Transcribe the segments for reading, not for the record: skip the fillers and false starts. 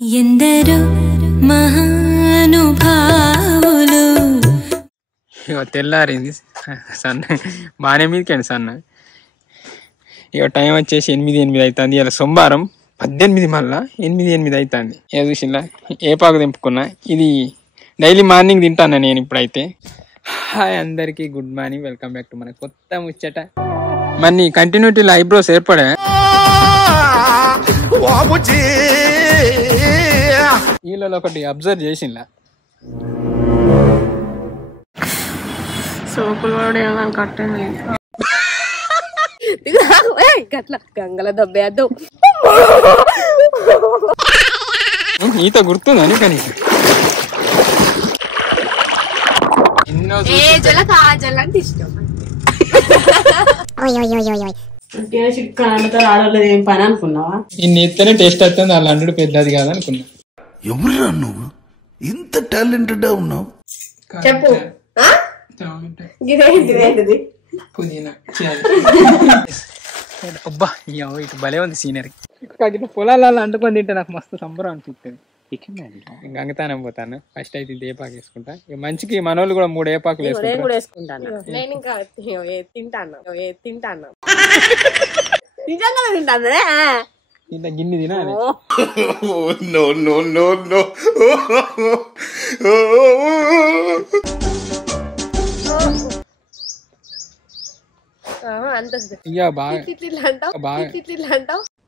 ఎందరో మహానుభావులు తెల్లారింది సన్న బాగానే మీదకండి సన్న. ఇక టైం వచ్చేసి 8 అవుతుంది. ఇలా సోమవారం 18 మళ్ళా 8 అవుతుంది. ఏ చూసినా ఏపాకు తెంపుకున్నా. ఇది డైలీ మార్నింగ్ తింటాను నేను ఇప్పుడైతే. హాయ్ అందరికీ good morning, welcome back to మన కొత్త ముచ్చట. మరి కంటిన్యూటీలో ఐబ్రోస్ ఏర్పడా వీళ్ళలో ఒకటి అబ్జర్వ్ చేసిందా? సోపులు కూడా ఏమైనా కట్టండి గట్ల గంగల దబ్బేద్దాం. ఈత గుర్తుందని కానీ అంటే ఇష్టం. ఆడలేదు ఏం పని అనుకున్నావా? ఇన్ని ఎత్తనే టేస్ట్ వస్తుంది. వాళ్ళ అండు పెద్దది కాదనుకున్నా. ఎవరురా నువ్వు ఇంత టాలెంటెడ్ ఉన్నావు? చెప్పు. పుదీనా అబ్బా ఇటు భలే ఉంది సీనరీ. ఇట్లా పొలాలలో అంటుకొని తింటే నాకు మస్తు సంబరం అనిపిస్తుంది. గంగతానం పోతాను. ఫస్ట్ అయితే ఇది ఏపాకు వేసుకుంటా. ఇక మంచికి మనోళ్ళు కూడా 3 ఏపాకులు వేసుకుంటాను. నేను ఇంకా తింటాను నిజంగా తింటాను. ఇంత గిన్నె తినాలి.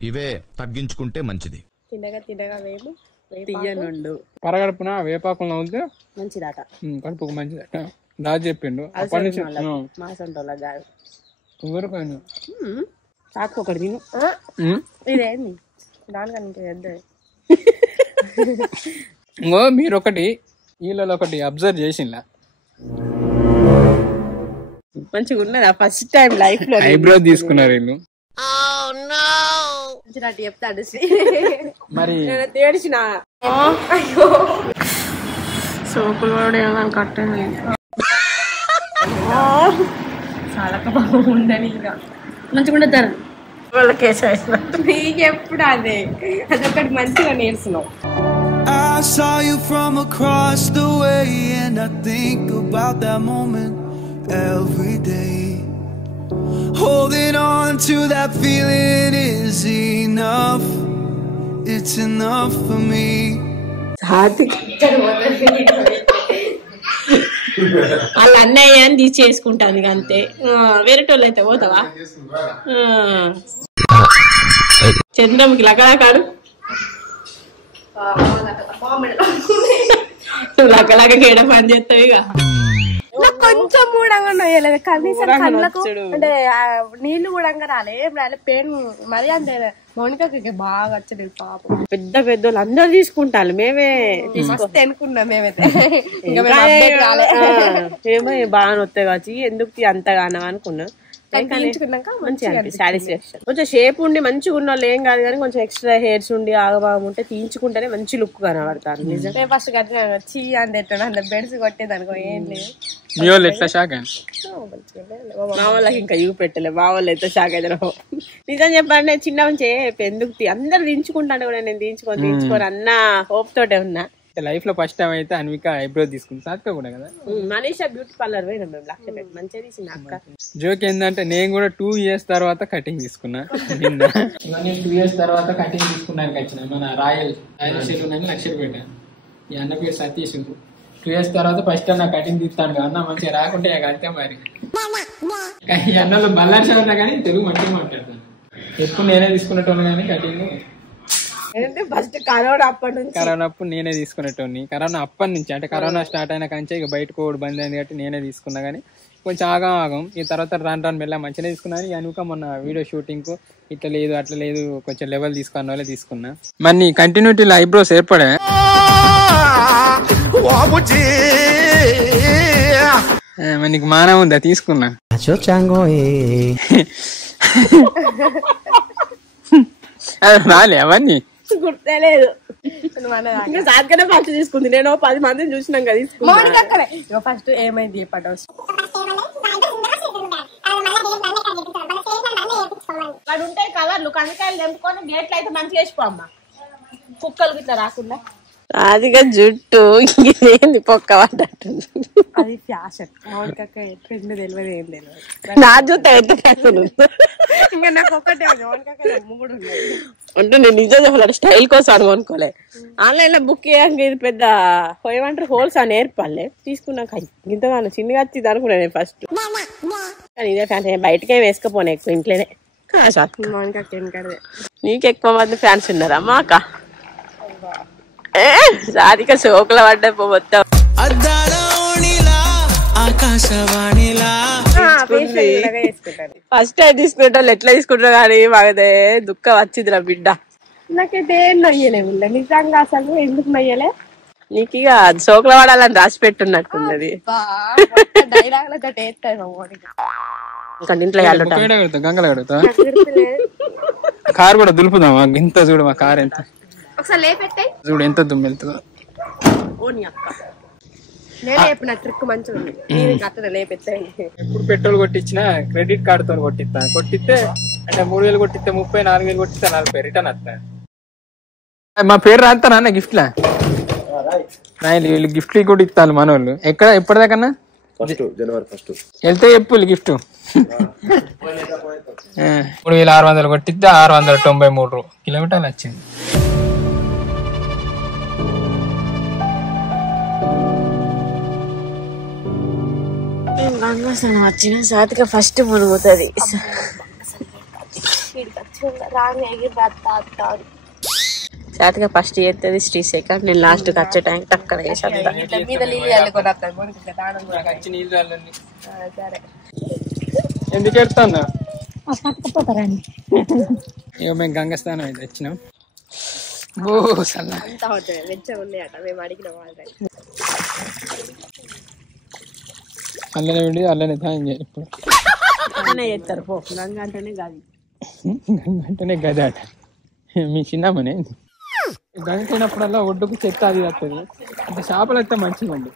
ఇవే తగ్గించుకుంటే మంచిది. తినగా వేము తీయనుండు పరగడుపున వేపాకులు నవ్వుతే మంచిదట, కడుపుకు మంచిదట. రాజు చెప్పిండు. అప్పటి నుంచి ఎవరికైనా చాకు ఒకటి తిను. ఇదేంది దానికన్నా ఇంకో మీరు ఒకటి వీళ్ళలో ఒకటి అబ్జర్వ్ చేసిందా? మంచిగా ఉన్నదా? ఫస్ట్ టైం లైఫ్ లో ఐబ్రో తీసుకున్నారు వీళ్ళు. చెప్తాడు మరి తేడిచిన సోపులు కూడా ఏమైనా కట్టండి చాలా బాగుందని ఇంకా మంచిగా ఉండతారు నీకెప్పుడు అదే అదొకటి మంచిగా నేర్చున్నావు. I saw you from across the way and I think about that moment every day. Holding on to that feeling is enough. It's enough for me. వాళ్ళ అన్నయ్య అని తీసేసుకుంటాను అంతే. వేరేటోళ్ళు అయితే పోతావా? చంద్రముఖి లగలాకాడు లగలాగా కేడ పని చేస్తావు. ఇక కొంచెం మూడంగా నొయ్యలేదు కనీసం కళ్ళకు అంటే నీళ్లు కూడా రాలే పెయిన్ మరి అంతే. మౌనికకి బాగా వచ్చలేదు పాపం. పెద్ద పెద్దోళ్ళు అందరు తీసుకుంటారు, మేమే తీసుకొస్తే అనుకున్నాం. మేమైతే ఏమో బాగా వస్తాయి కావచ్చు, ఎందుకు అంతగానో అనుకున్నాం. సాటిస్ఫాక్షన్. కొంచెం షేప్ ఉండి మంచిగా ఉన్న వాళ్ళు ఏం కాదు, కానీ కొంచెం ఎక్స్ట్రా హెయిర్స్ ఉండి ఆగబాగం ఉంటే తీయించుకుంటేనే మంచి లుక్ కనబడతారు. నిజం ఫస్ట్ చీ అంటే బెడ్స్ కొట్టేది అనుకో ఏం లేదు. మా వాళ్ళకి ఇంకా ఇవి పెట్టలే. మా వాళ్ళు అయితే షాక్ అయితే నిజం చెప్పాలంటే చిన్న నుంచి ఎందుకు అందరు దించుకుంటాను కూడా నేను తీయించుకొని అన్న హోప్ తోటే ఉన్నా. లైఫ్ లో ఫస్ట్ టైం అయితే అన్విక ఐబ్రో తీసుకుంది. సాత్విక కూడా కదా. మనీషా బ్యూటీ పార్లర్ పోయినాం మేము. లక్ష పెట్టి మంచిగా తీసింది అక్క. జోక్ ఏంటంటే నేను కూడా 2 years తర్వాత కటింగ్ తీసుకున్నా. నిన్న 2 years తర్వాత కటింగ్ తీసుకున్నాను. వచ్చిన మన రాయల్ సెలూన్ అని లక్ష పెట్టాను. ఈ అన్న పేరు సతీష్. 2 years తర్వాత ఫస్ట్ అన్న కటింగ్ తీస్తాను కదా అన్న, మంచిగా రాకుంటే అంతే మరి. ఈ అన్నలో బల్లారి చదువుతా కానీ తెలుగు మంచిగా మాట్లాడతాను. ఎప్పుడు నేనే తీసుకునేటోను కానీ కటింగ్. ఫస్ట్ కరోనా అప్పుడు నేనే తీసుకునేటోని. కరోనా అప్పటి నుంచి అంటే కరోనా స్టార్ట్ అయిన కంటే ఇక బయటకు కూడా బంద్ అయింది కాబట్టి నేనే తీసుకున్నా. కానీ కొంచెం ఆగం ఈ తర్వాత రాను మెల్ల మంచిగానే తీసుకున్నాను. అనుక మొన్న వీడియో షూటింగ్ కు ఇట్లా లేదు అట్లా లేదు కొంచెం లెవెల్ తీసుకున్న వాళ్ళే తీసుకున్నా. మరి కంటిన్యూటీలో ఐబ్రోస్ ఏర్పడా? మరి నీకు మానం ఉందా? తీసుకున్నా. రాలే అవన్నీ గుర్తలేదు. సాధ్యనే ఫస్ట్ తీసుకుంది. నేను 10 మందిని చూసినాం కదా తీసుకున్నా. ఫస్ట్ ఏమైంది చెప్పండి. వాడు ఉంటాయి కవర్లు కందికాయలు తెంపుకొని గేట్లు అయితే మంచిగా వేసిపోమ్మా. కుక్కలు ఇట్లా రాకుండా అదిగా జుట్టు ఇంకేంది పొక్క పడ్డట్టుంది. అది ఫ్యాషన్ మౌనికక్క ట్రెండ్ తెలియదు ఏం తెలియదు. నా జుట్టు ఎంత ఫ్యాషన్ ఇంకా నాకు ఒకటే మౌనికక్క అమ్ము కూడా ఉన్నది అంటే నేను నిజం చెప్పాలి స్టైల్ కోసం అనుకోలే. ఆన్లైన్ లో బుక్ చేయడానికి ఇది పెద్ద ఏమంటారు హోల్స్ అని ఏర్పడలే తీసుకున్నాక ఇంతగానో చిన్నగా వచ్చింది అనుకున్నా నేను ఫస్ట్. కానీ ఇదే ఫ్యాన్స్ బయటకే వేసుకపోను ఎక్కువ ఇంట్లోనే. మౌనికక్క వెనకడదే. నీకు ఎక్కువ మంది ఫ్యాన్స్ ఉన్నారా మా అక్క? రాధిక సోకుల పడ్డ మొత్తం ఫస్ట్ టైం తీసుకునే వాళ్ళు ఎట్లా తీసుకుంటారు కానీ మాకదే దుఃఖం వచ్చిందిరా బిడ్డ. నాకైతే ఏం నయ్యలే వీళ్ళ నిజంగా అసలు ఎందుకు నయ్యలే. నీకు ఇక సోకుల పడాలని రాసి పెట్టున్నట్టున్నది. డైలాగ్ ఇంట్లో గంగలు కడుగుతా కారు కూడా దులుపుదామా ఇంత చూడు మా కారు ఎంత ఒకసారి లేపెట్టాయి చూడు ఎంత దుమ్ము వెళ్తుందో. నేనే చెప్పిన ట్రిక్ మంచిగా ఉంది. అతను లేపెత్తాయి. ఎప్పుడు పెట్రోల్ కొట్టించినా క్రెడిట్ కార్డ్ తో కొట్టిస్తే అంటే 3000 కొట్టిస్తే 30, 4000 కొట్టిస్తే 40 రిటర్న్ వస్తా. మా పేరు రాస్తానా అన్న గిఫ్ట్ లా రాయలు వీళ్ళు గిఫ్ట్ కూడా ఇస్తాను మన వాళ్ళు. ఎక్కడ ఎప్పటిదాకన్నా జనవరి 1 వెళ్తే చెప్పు గిఫ్ట్. 3600 కొట్టిస్తే 693 కిలోమీటర్లు వచ్చింది. గంగాస్నానం వచ్చిన సాతిక ఫస్ట్ మునుగుతుంది. సాతిక ఫస్ట్ చేస్తుంది శ్రీ సెకండ్ నేను లాస్ట్ వచ్చే టైం అక్కడ వేసేస్తా. ఎందుకు ఎడతాను ఇక మేము గంగా స్నానం అయితే వచ్చినాం. అల్లనే ఉండి అల్లనే తాను ఇప్పుడు చేస్తారు పో. గంగ అంటేనే గది అంటేనే గది అట మీ చిన్నమ్మనే. గంగైనప్పుడల్లా ఒడ్డుకు చెత్త అది వస్తుంది. అంటే చేపలు వస్తే మంచిగా ఉంది.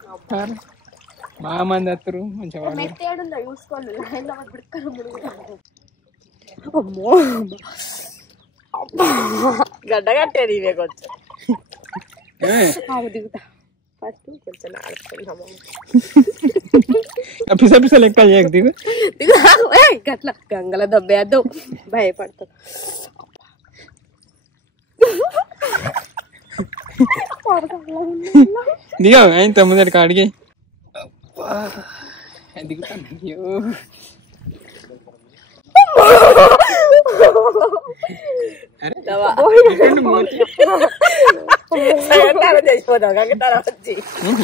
బాగా మంది వస్తారు మంచిగా. గడ్డ కట్టేది ఇవే కొంచెం దిగుతా ఫస్ట్ కొంచెం పిస పిస లెక్క దిగు గట్లా గంగల దబ్బేద్దాం భయపడతాం. దిగా ఆయన తొమ్మిది కాడికి దిగుతాను.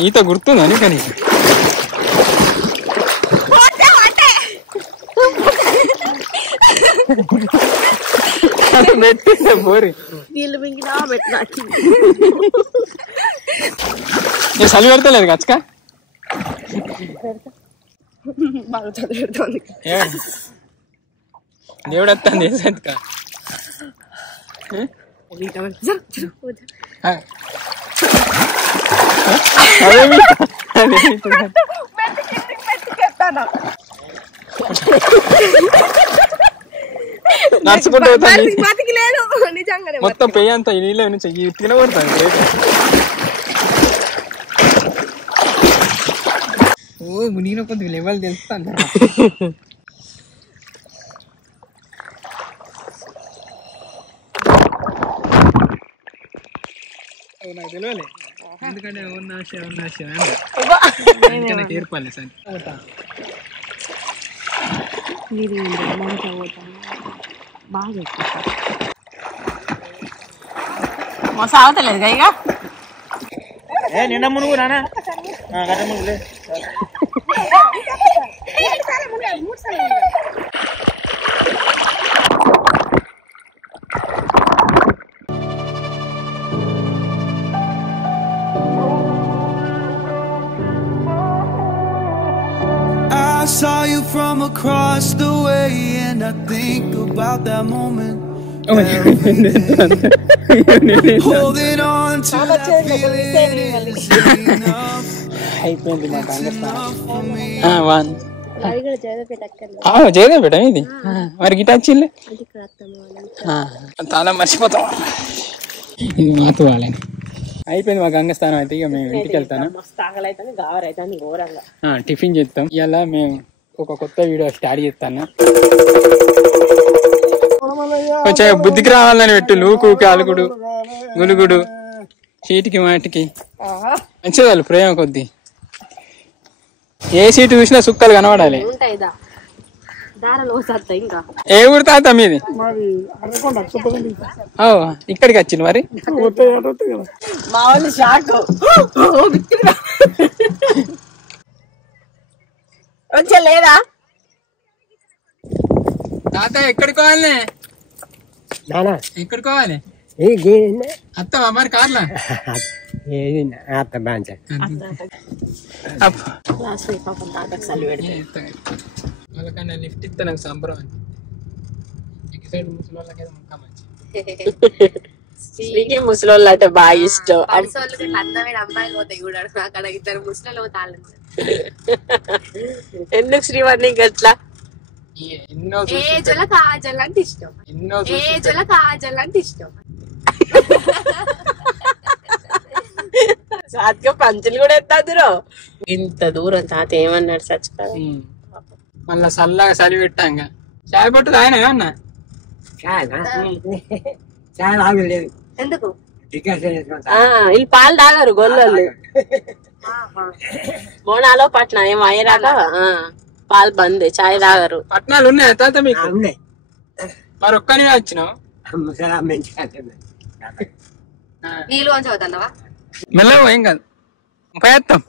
ఈత గుర్తుందని కానీ బోరి చలి పెడతలేదు కచ్చక దేవుడు వస్తాను చేసేది నడుచుకుంటూ మొత్తం పెయ్యి అంతా ఈ నీళ్ళ నుంచి తినబడతాను. ఓ నేను కొద్దిగా లెవెల్ తెలుస్తాను. నాకు తెలియలే ఎందుకంటే నాకు ఏర్పాలి సార్. బాగా సాగుతలేదు ఇక నిన్న మునుగు నానా గడ్డ మునుగులే. I saw you from across the way, and I think about that moment every day. Holding on to that feeling is enough. అయిపోయింది మా వన్ జయదేపేట ఇది మరి గిట వచ్చింది తాళం మర్చిపోతాం. ఇది మాతువాలని అయిపోయింది మా గంగ స్నానం అయితే. ఇక మేము ఇంటికి వెళ్తాను. మస్తు ఆకలి అవుతుంది, గావర్ అవుతుంది ఘోరంగా. టిఫిన్ చేస్తాం. ఇలా మేము ఒక కొత్త వీడియో స్టార్ట్ చేస్తాను. కొంచెం బుద్ధికి రావాలని పెట్టు. లూకు అలుగుడు గులుగుడు చీటికి మాటికి మంచిది. ప్రేమ కొద్ది ఏ సీటు చూసినా సుక్కలు కనబడాలి. ఏ ఊరు తాత మీది? ఇక్కడికి వచ్చింది మరి. మా వాళ్ళు షాక్ వచ్చా లేదా తాత ఎక్కడికి పోవాలి? ఎక్కడికి పోవాలి? అత్తవా మరి కార్లా? వాళ్ళకన్నా లిఫ్ట్ ఇస్తే నాకు సంబరం. ముసలోళ్ళు అంటే బాగా ఇష్టం. ఎందుకు శ్రీవాణి గట్లా? కాజల్ అంటే ఇష్టం. కాజల్ అంటే ఇష్టం. సాత్గా పంచులు కూడా ఎత్తాదురో. ఇంత దూరం తాత ఏమన్నాడు చచ్చిపోయి. మళ్ళా చల్లగా చలి పెట్టాంగా చాయ్ పట్టు ఆయన ఏమన్నా ఎందుకు వీళ్ళు పాలు తాగారు గొల్లలు. బోనాలో పట్నం ఏం అయ్యేరాక పాలు బంద్, చాయ్ తాగారు. పట్నాలు ఉన్నాయా తాత మీకు? మరి ఒక్కనే వచ్చినావు. నీళ్ళు అని చదువుతున్నావా? మెల్లగా ఏం కాదు పోయేస్తాం.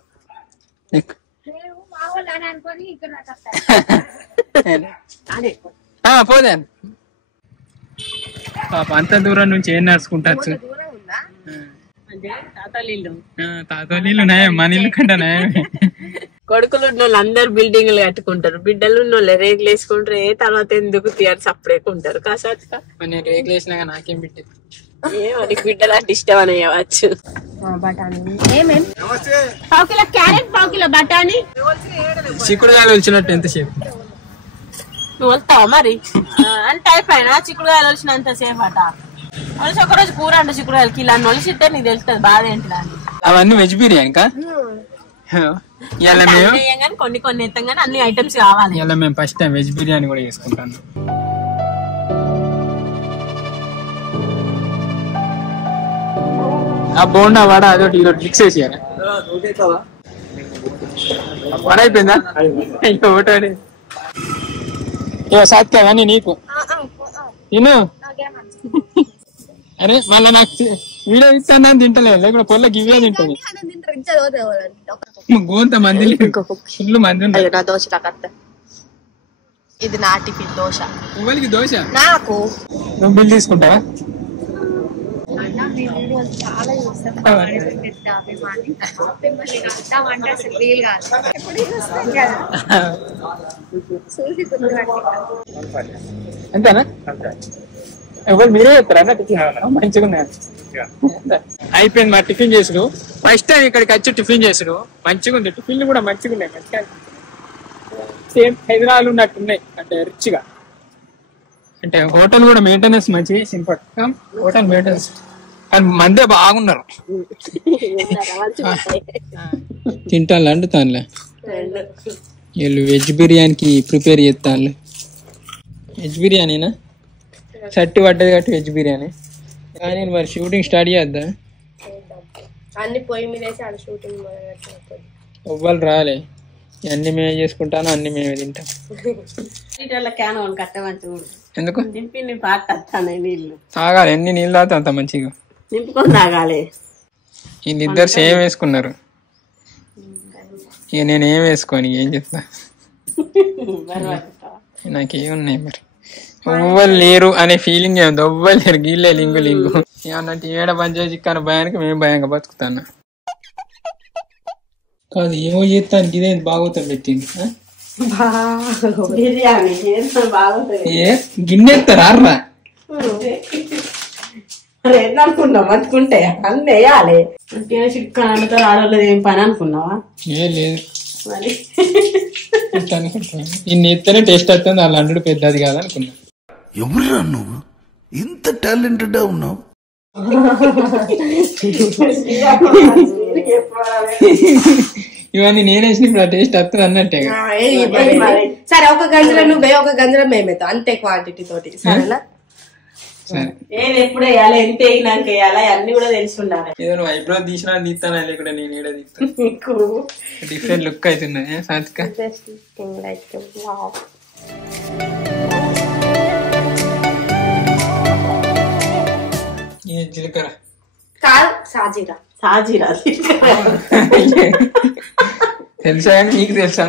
పోదే పాప అంత దూరం నుంచి ఏం నడుచుకుంటచ్చు. తాత నీళ్ళు నయం, మన ఇల్లు కంటే నయమే. కొడుకులు ఉన్న వాళ్ళు అందరు బిల్డింగ్లు కట్టుకుంటారు, బిడ్డలు ఉన్న వాళ్ళు రేకులు వేసుకుంటారు. ఏ తర్వాత ఎందుకు తీయాలి సపరేకుంటారు. కాసాక నేను రేకులు వేసినాక నాకేం బిడ్డది ఏమో నీకు బిడ్డలు అంటే ఇష్టం అని అవ్వచ్చు. క్యారెట్ పావు కిలో బఠానీ చిక్కుడుగాయలు వచ్చినట్టు ఎంతసేపు నువ్వు వెళ్తావా మరి? అంటే అయిపోయినా చిక్కుడుగాయలు వచ్చినంత సేపు అట ఒలిసి ఒకరోజు కూర అంటే చిక్కుడుగాయలు కిలో అని ఒలిసిస్తే నీకు తెలుస్తుంది బాధ ఏంటి దాన్ని. అవన్నీ వెజ్ బిర్యానీ కొన్ని కొన్ని ఎత్తాం కానీ అన్ని ఐటమ్స్ కావాలి. ఇలా మేము ఫస్ట్ టైం వెజ్ బిర్యానీ కూడా చేసుకుంటాను. ఆ బోండా వడ అదొకటి ఇదొకటి మిక్స్ చేసేయాలి. వడ అయిపోయిందా? ఒకటి సాత్కావని నీకు నేను. అరే మళ్ళా నాకు వీడియో ఇస్తాను తింటలేదు, లేకుండా పొల్ల గివ్వే తింటుంది. గోంత మంది ఫుల్ మంది ఉన్నారు. దోశ ఇది నా టిఫిన్ దోశ. ఎవరికి దోశ? నాకు. నువ్వు బిల్ తీసుకుంటావా? అంతేనా? ఎవరు మీరే చెప్తారా? మంచిగా ఉన్నాయి. అయిపోయింది మా టిఫిన్ చేసుడు. ఫస్ట్ టైం ఇక్కడికి వచ్చి టిఫిన్ చేసుడు. మంచిగా ఉంది, టిఫిన్లు కూడా మంచిగా ఉన్నాయి. మంచిగా సేమ్ హైదరాబాద్ ఉన్నట్టున్నాయి, అంటే రిచ్గా. అంటే హోటల్ కూడా మెయింటెనెన్స్ మంచి సింపుల్ హోటల్ మెయింటెనెన్స్. కానీ మందే బాగున్నారు. తింటాను వండుతానులే. వీళ్ళు వెజ్ బిర్యానీకి ప్రిపేర్ చేస్తాను. వెజ్ బిర్యానీనా? సట్టి పడ్డది కాబట్టి వెజ్ బిర్యానీ. కానీ మరి షూటింగ్ స్టార్ట్ చేద్దా? అన్ని పొయ్యి మీద షూటింగ్ ఎవ్వరు రాలే. అన్ని మేమే చేసుకుంటాను, అన్ని మేమే తింటాం. ఎందుకు తాగాలి? ఎన్ని నీళ్ళు తాగితే అంత మంచిగా నింపుకొని తాగాలి. వీళ్ళిద్దరు సేమ్ వేసుకున్నారు. ఇక నేను ఏం వేసుకోని ఏం చెప్తా? నాకేమున్నాయి మరి? ఎవ్వరు లేరు అనే ఫీలింగ్ ఏముంది. ఎవ్వరు లేరు, గీళ్ళే లింగు లింగు ఏమన్నట్టు ఏడ పనిచేసి కానీ భయానికి మేము భయంగా బతుకుతాను. కాదు ఏమో చేస్తానికి ఇదే బాగోతాం పెట్టింది. ఏ గిన్నె ఎత్తారా? ఎట్లా అనుకున్నావు? బతుకుంటే అన్నీ వేయాలి. చిక్కతో ఆడలేదు ఏం పని అనుకున్నావా? ఏ లేదు మరి ఇన్ని ఎత్తనే టేస్ట్ వస్తుంది. అలా అండు పెద్దది కాదనుకున్నా. ఎవరురా నువ్వు ఇంత టాలెంటెడ్ ఉన్నావు? ఇవన్నీ నేనేసిన ఇప్పుడు ఆ టేస్ట్ వస్తుంది అన్నట్టే. సరే ఒక గంజల నువ్వే, ఒక గంజల మేమేతాం అంతే క్వాంటిటీ తోటి, సరేనా? నేను ఎప్పుడు వేయాలి, ఎంత వేయినాక వేయాలి అన్ని కూడా తెలిసి ఉండాలి. ఏదో నువ్వు ఐబ్రో తీసినా తీస్తానా లేకుండా నేను ఏడా తీస్తాను. డిఫరెంట్ లుక్ అవుతున్నాయి సాత్విక. జీలకర్ర కాదు సాజీరా. సాజీరా తెలుసా కానీ నీకు తెలుసా?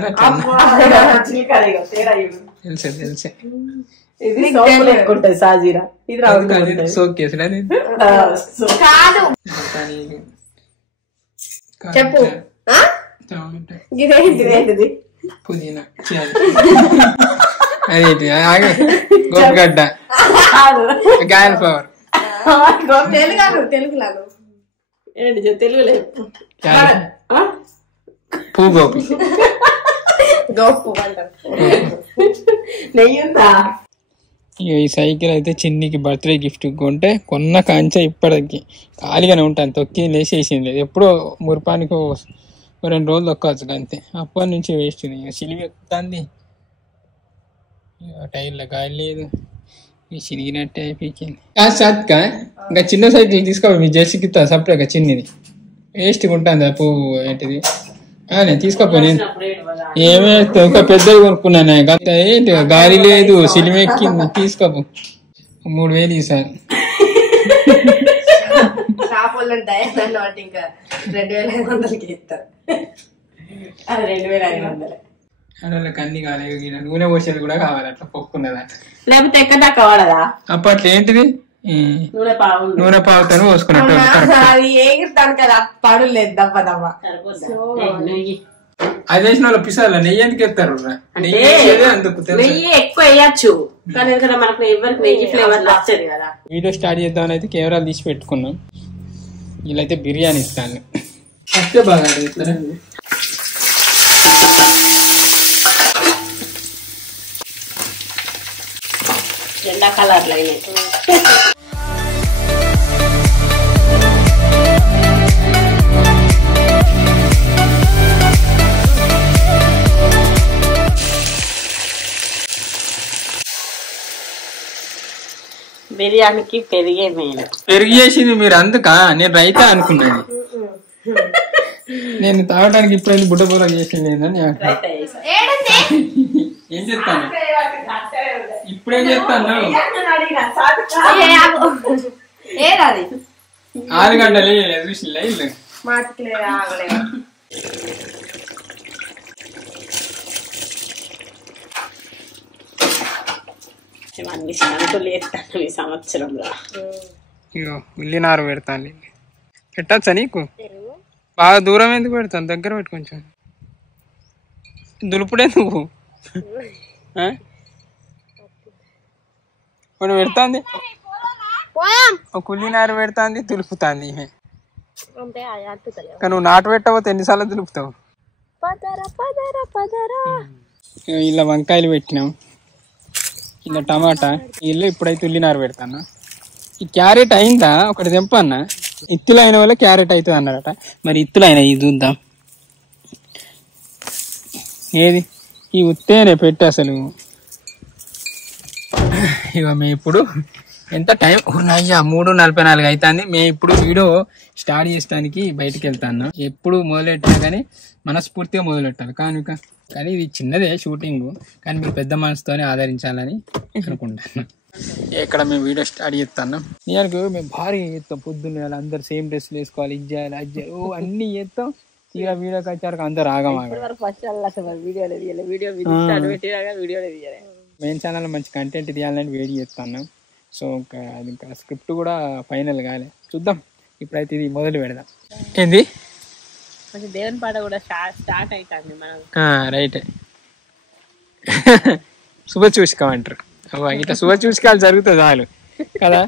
తెలుసా తెలుసా. ఇది ఎక్కుంటది సాజీరా, ఇది రాదు. సోకేసుడు అది కాదు చెప్పు. ఇదేంటిది? పుదీనా అదేంటి గోపగడ్డ గాయల ఫ్లవర్ తెలుగులాను ఏంటి తెలుగులో పూగోపి గోపు నెయ్యి ఉందా? ఈ సైకిల్ అయితే చిన్నికి బర్త్డే గిఫ్ట్ కొంటే కొన్న కాంచా ఇప్పటికి ఖాళీగానే ఉంటాను, తొక్కి లేచేసింది లేదు. ఎప్పుడో మురిపానికి 2 రోజులు తొక్కవచ్చు అంతే. అప్పటి నుంచి వేస్ట్. సిలివి ఎక్కుతుంది, టైర్లో గాలి లేదు, చిరిగినట్టే అయిపోయింది. సాత్క ఇంకా చిన్న సైకిల్ తీసుకోవాలి, మీ జెర్సీకి ఇస్తా సపరేట్గా చిన్నది. వేస్ట్గా ఉంటుంది ఆ పువ్వు ఏంటిది. నేను తీసుకోపో, నేను ఏమే ఒక పెద్దది కొనుక్కున్నాను. ఏంటి గాలి లేదు, సిలిమెక్కింది, తీసుకోపో. 3000 ఈసారి. ఇంకా 2500కి ఇస్తారు. 2500 అలా కన్నీ కాలేదు, నూనె పోసేది కూడా కావాలి అట్లా పొక్కున్నదట. లేకపోతే ఎక్కడ దాకా వాడదా? అప్పట్లో ఏంటిది నూనె పావుతాను పోసుకున్నట్టు. అది ఏగిస్తాను కదా, పడులేదు దెబ్బ దెబ్బ. అది వేసిన వాళ్ళు పిసాల నెయ్యి ఎందుకు ఎత్తారు? నెయ్యి ఎక్కువ వేయచ్చు, కానీ ఎందుకంటే మనకు ఎవరికి నెయ్యి ఫ్లేవర్ నచ్చదు కదా. వీడియో స్టార్ట్ చేద్దామని అయితే కెమెరాలు తీసి పెట్టుకున్నాం. వీళ్ళైతే బిర్యానీ ఇస్తాను ఫస్టే బాగా ఇస్తారా. రెండా కలర్లు అయినాయి. బిర్యానీకి పెరిగే మెయిన్. పెరిగి చేసింది మీరు అందుక, నేను రైతా అనుకున్నాను. నేను తాగడానికి ఇప్పుడైతే బుడ్డబోలా చేసింది లేదని ఏం చెప్తాను, ఇప్పుడేం చెప్తాను. 6 గంటలు చూసిలే ఇల్లు ఈ సంవత్సరంలో. ఇగో ఉల్లినారు పెడతాను. పెట్టచ్చా నీకు? బాగా దూరం ఎందుకు పెడతాను, దగ్గర పెట్టు కొంచెం. దులుపుడే నువ్వు ఇప్పుడు పెడతాంది, ఒక ఉల్లినారు పెడతాంది, దులుపుతాంది. కానీ నువ్వు నాటు పెట్టకపోతే ఎన్నిసార్లు దులుపుతావు? ఇలా వంకాయలు పెట్టినాం, ఇలా టమాటా, ఇల్లు ఇప్పుడైతే ఉల్లినారు పెడతాను. ఈ క్యారెట్ అయిందా ఒకటి తెంపన్న, ఇత్తులు అయిన వల్ల క్యారెట్ అవుతుంది అన్నారట. మరి ఇత్తులు అయినా ఇది చూద్దాం. ఏది ఈ ఉత్తేనే పెట్టి అసలు. ఇక మేము ఇప్పుడు ఎంత టైం అయ్యా 3:44 అవుతుంది. మేము ఇప్పుడు వీడియో స్టార్ట్ చేయడానికి బయటకు వెళ్తాను. ఎప్పుడు మొదలెట్టినా కానీ మనస్ఫూర్తిగా మొదలెట్టాలి. కానీ ఇది చిన్నదే షూటింగ్, కానీ మీరు పెద్ద మనసుతోనే ఆదరించాలని అనుకుంటాను. ఇక్కడ మేము వీడియో స్టార్ట్ చేస్తాను. నేను మేము భారీ చేస్తాం, పొద్దున్న అందరు సేమ్ డ్రెస్సులు వేసుకోవాలి, ఇది చేయాలి, అది చేయాలి, అన్ని చేస్తాం. ఇక వీడియోకి వచ్చారు అందరు మెయిన్ ఛానల్ మంచి కంటెంట్ తీయాలని వెయిట్ చేస్తాను. సో ఇంకా స్క్రిప్ట్ కూడా ఫైనల్ కాలే, చూద్దాం. ఇప్పుడైతే ఇది మొదలు పెడదాం. ఏంది దేవుని పాట కూడా స్టార్ట్ అవుతుంది. రైట్ శుభ చూసుకోమంటారు. ఇట్లా శుభ చూసుకోవాలి జరుగుతుంది చాలు కదా.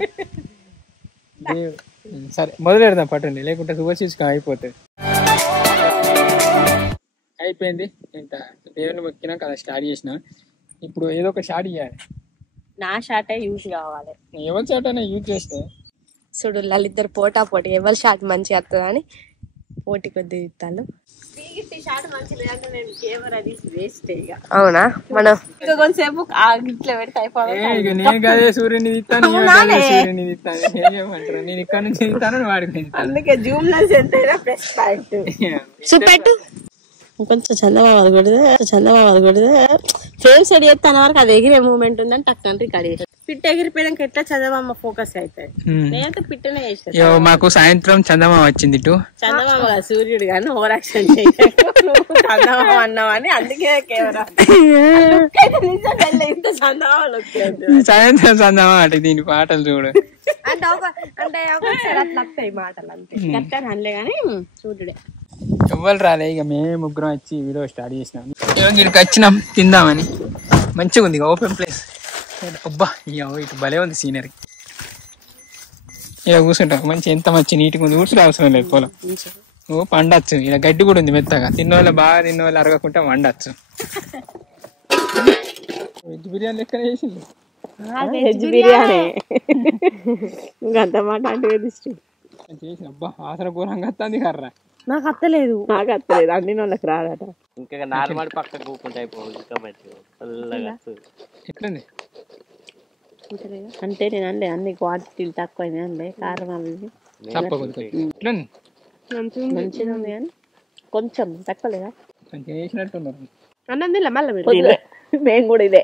సరే మొదలు పెడదాం పట్టండి, లేకుంటే శుభ చూసుకో అయిపోతుంది. అయిపోయింది. ఇంత దేవుని మొక్కినా కదా స్టార్ట్ చేసిన. ఇప్పుడు ఏదో ఒక షాట్ ఇవ్వాలి. నా షాటే యూజ్ కావాలి. ఎవరి షాట్ అయినా యూజ్ చేస్తే చూడు వాళ్ళిద్దరు పోటా పోటీ ఎవరి షాట్ మంచిగా వస్తుందా అని పోటీ కొద్ది ఇస్తాను. అవునా మనం ఇంకా కొంతసేపు ఇట్లా పెడితే అందుకే జూమ్ లెన్స్ ఎంతైనా ప్లస్ పాయింట్. చూపెట్టు కొంచెం చందమామ కొడితే ఫేమ్ సెట్ చేస్తే అన్న వరకు అది ఎగిరే మూమెంట్ ఉందని టక్కంటే కడిగి పిట్ట ఎగిరిపోయాక ఎట్లా చందమామ ఫోకస్ అవుతుంది. నేనైతే పిట్టనే చేసిన. మాకు సాయంత్రం చందమామ వచ్చింది. చందమామ సూర్యుడు కానీ ఓవర్ యాక్షన్ చందమామ అన్నామని అందుకే కెమెరా ఇంత చందమామలు సాయంత్రం చందమామ అంటే దీని పాటలు చూడు అంటే ఒకసారి అట్లా వస్తాయి మాటలు అంతే కరెక్ట్ అనలే కానీ సూర్యుడే. ఎవ్వరు రాలే, ఇక మేమే ముగ్గురం వచ్చి వీడియో స్టార్ట్ చేసినాం. ఇక్కడికి వచ్చినాం తిందామని. మంచిగా ఉంది ఓపెన్ ప్లేస్. అబ్బా ఇటు భలే ఉంది సీనరీ. ఇక కూర్చుంటాం మంచి ఎంత మంచి నీట్గా ఉంది. ఊడ్చుడు అవసరం లేదు పొలం. ఓ పండచ్చు. ఇలా గడ్డి కూడా ఉంది మెత్తగా. తిన్నోళ్ళు బాగా తిన్నోళ్ళు అరగకుండా వండచ్చు. వెజ్ బిర్యానీ లెక్క చేసింది. వెజ్ బిర్యానీ అంత చేసిన అబ్బా ఆసర ఘోరంగా వస్తుంది కర్రా. నాకు అత్తలేదు అన్ని వాళ్ళకి రాదట. ఇంకా నార్మల్ పక్క కూకుంటే అయిపోతుంది. ఎట్లుంది అంటే నేను అండి అన్ని క్వాంటిటీలు తక్కువైంది అండి కారం అవి ఎట్లుంది మంచిగా ఉంది కానీ కొంచెం తక్కువ లేదా కొంచెం చేసినట్టున్నారు. అన్నంది మళ్ళీ మేము కూడా ఇదే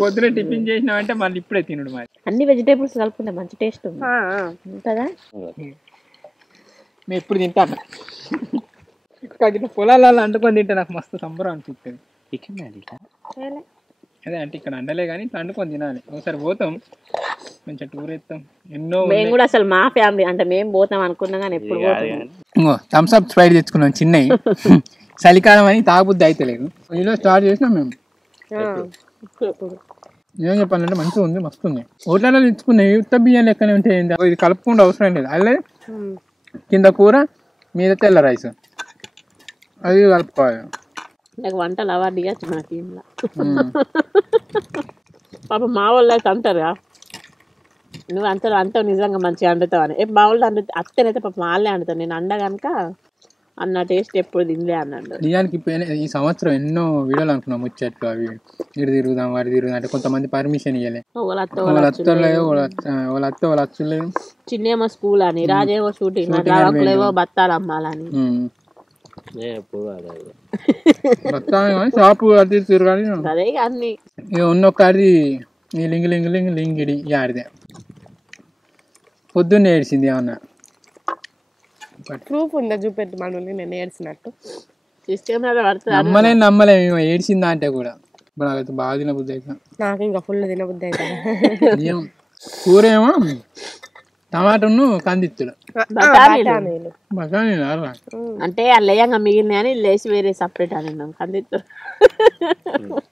పొద్దున టిఫిన్ చేసినామంటే మళ్ళీ ఇప్పుడే తినడు మరి. అన్ని వెజిటేబుల్స్ కలుపుకుంటే మంచి టేస్ట్ ఉంటుందా? మేము ఎప్పుడు తింటాను పొలాలలో అంటుకొని తింటే నాకు మస్తు సంబరం అనిపిస్తుంది. అదే అంటే ఇక్కడ అండలే కానీ ఇట్లా అంటుకొని తినాలి. ఒకసారి పోతాం మంచిగా టూర్ వేస్తాం. ఎన్నో మేము కూడా అసలు మా ఫ్యామిలీ అంటే మేము పోతాం అనుకున్నాం కానీ ఎప్పుడు ఇంకో థమ్స్ అప్ స్ప్రైట్ తెచ్చుకున్నాం చిన్నవి. చలికాలం అని తాగబుద్ధి అయితే లేదు. ఈలో స్టార్ట్ చేసినాం మేము. ఏం చెప్పాలంటే మంచిగా ఉంది, మస్తు ఉంది. హోటల్లో తెచ్చుకున్నాయి ఉత్త బియ్యం లెక్కనే ఉంటే ఇది కలుపుకుండా అవసరం లేదు. అల్లే కింద కూర మీద తెల్ల రైస్ అది కలుపుకోవాలి. నాకు వంటలు అవార్డు ఇవ్వచ్చు మా టీంలో. పాప మా వాళ్ళు అయితే అంటారుగా నువ్వు అంటావు నిజంగా మంచిగా వండుతావు అని. మా వాళ్ళు అత్తనైతే పాప వాళ్ళే వండుతావు. నేను అండ కనుక అన్న టేస్ట్ ఎప్పుడు తినలే అన్నాడు. నిజానికి ఈ సంవత్సరం ఎన్నో వీడియోలు అనుకున్నాం ముచ్చట్లు అవి ఇటు తిరుగుదాం వాడి తిరుగుదాం అంటే కొంతమంది పర్మిషన్ ఇవ్వలే. వాళ్ళ అత్తలేదు చిన్నేమో స్కూల్ అని రాజేమో షూటింగ్ రాకులేమో బత్తాలు అమ్మాలని షాపు అది తిరగాలి. అదే అన్ని ఇక ఉన్నొక్కది ఈ లింగిడి ఆడితే పొద్దున్నే ఏడ్చింది. ఏమన్నా ప్రూఫ్ ఉందా చూపెట్టు మనల్ని నేను ఏడ్చినట్టు. నమ్మలేము ఏడ్చిందా అంటే కూడా. ఇప్పుడు నాకైతే బాగా తినబుద్ధి అవుతుంది. నాకు ఇంకా ఫుల్ తినబుద్ధి అవుతుంది. కూర ఏమో టమాటాను కందిత్తుడు అంటే అల్లయ్యంగా మిగిలిన అని లేచి వేరే సపరేట్ అని కందిత్తుడు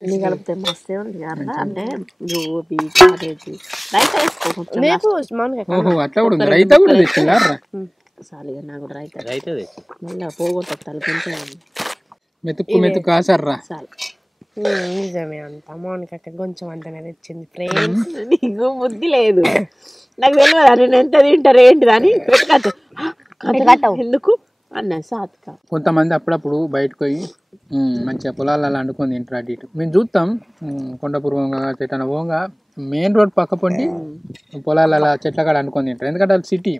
అన్ని కలిపితే మస్తే ఉంది అంటే గోబీ క్యాబేజీ రైతా సాలిగా నాకు రైతా మళ్ళీ పోగొట్ట తలుపుంటే మెతుకు కాసర్రా. నిజమే అంత మౌనిక కొంచెం అంతనే తెచ్చింది ఫ్రెండ్స్. నీకు బుద్ధి లేదు. నాకు తెలియదు నేను ఎంత తింటారు ఏంటిది అని ఎందుకు అన్నా సాత్క. కొంతమంది అప్పుడప్పుడు బయటకు పోయి మంచిగా పొలాలలో వండుకొని తింటారు. అటు ఇటు మేము చూస్తాం. కొండపూర్వంగా చెట్ల పోగా మెయిన్ రోడ్ పక్క పొండి పొలాలలో చెట్ల కాడ వండుకొని తింటారు. ఎందుకంటే అది సిటీ.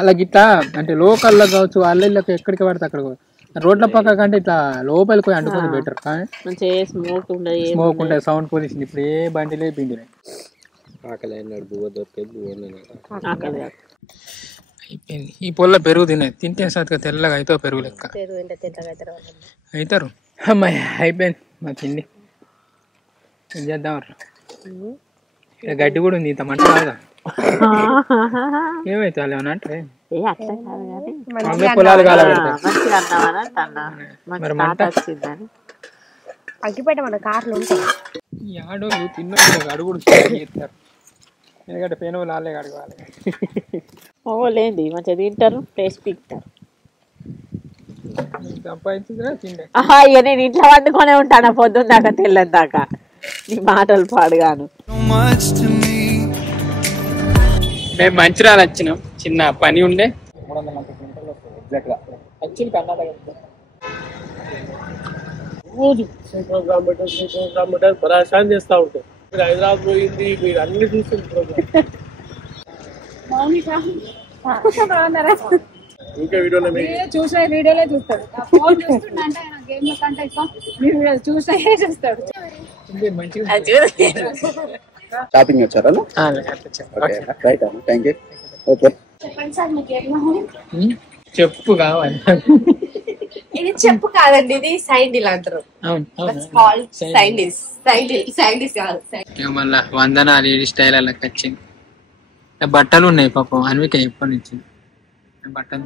అలా గిట్లా అంటే లోకల్లో కావచ్చు వాళ్ళ ఇళ్ళకి ఎక్కడికి పడితే అక్కడ రోడ్ల పక్క కంటే ఇట్లా లోపలికి పోయి వండుకొని బెటర్. కానీ స్మోక్ ఉంటుంది, సౌండ్ పొల్యూషన్. ఇప్పుడు ఏ బండి లేదు పిండి లేదు. అయిపోయింది. ఈ పొల్ల పెరుగు తింటే సరిగ్గా తెల్లగా అవుతావు పెరుగు లెక్క అవుతారు. అమ్మాయి అయిపోయింది మా తిండి. ఏం చేద్దాం గడ్డి కూడా ఉంది ఇంత మంట కాదా. ఏమైతే ఏమన్నా అంటే పొలాలు కాల మరి మంట అగ్గిపెట్ట మన కార్లు ఉంటాయి. ఈ ఆడోళ్ళు తిన్నోళ్ళు అడుగుడు చేస్తారు. ఎందుకంటే పెను వాళ్ళే అడగాలి. లేండి మంచిగా తింటారు టేస్ట్ పీక్తారు. సంపాదించుకురా తిండే. ఇక నేను ఇంట్లో వండుకొనే ఉంటాను పొద్దున్న దాకా తెల్లని దాకా. నీ మాటలు పాడుగాను. మేము మంచిర్యాల వచ్చినాం, చిన్న పని ఉండే. 340 కిలోమీటర్లు వస్తుంది ఎగ్జాక్ట్ గా. యాక్చువల్ కర్ణాటక రోజు ప్రోగ్రామ్ పెట్టారు పరాశాన్ చేస్తా ఉంటారు. మీరు హైదరాబాద్ పోయింది, మీరు అన్ని చూస్తుంది ప్రోగ్రామ్. ఇంకా వీడియోలో చూసిన వీడియోలే చూస్తాడు. ఫోన్ చూస్తుంటే గేమ్ లో కంటే ఎక్కువ మీరు చూసే చూస్తాడు. షాపింగ్ వచ్చారా? రైట్ అన్న, థ్యాంక్ యూ. ఓకే చెప్పండి సార్ మీకు ఏం కావాలి? చెప్పు కావాలి. ఇది చెప్పు కాదండి, ఇది సైండిల్ అంటారు. మళ్ళా వందనాలు ఏడి స్టైల్ అలా వచ్చింది. బట్టలు ఉన్నాయి పాపం అన్విక ఎప్పటి నుంచి బట్టలు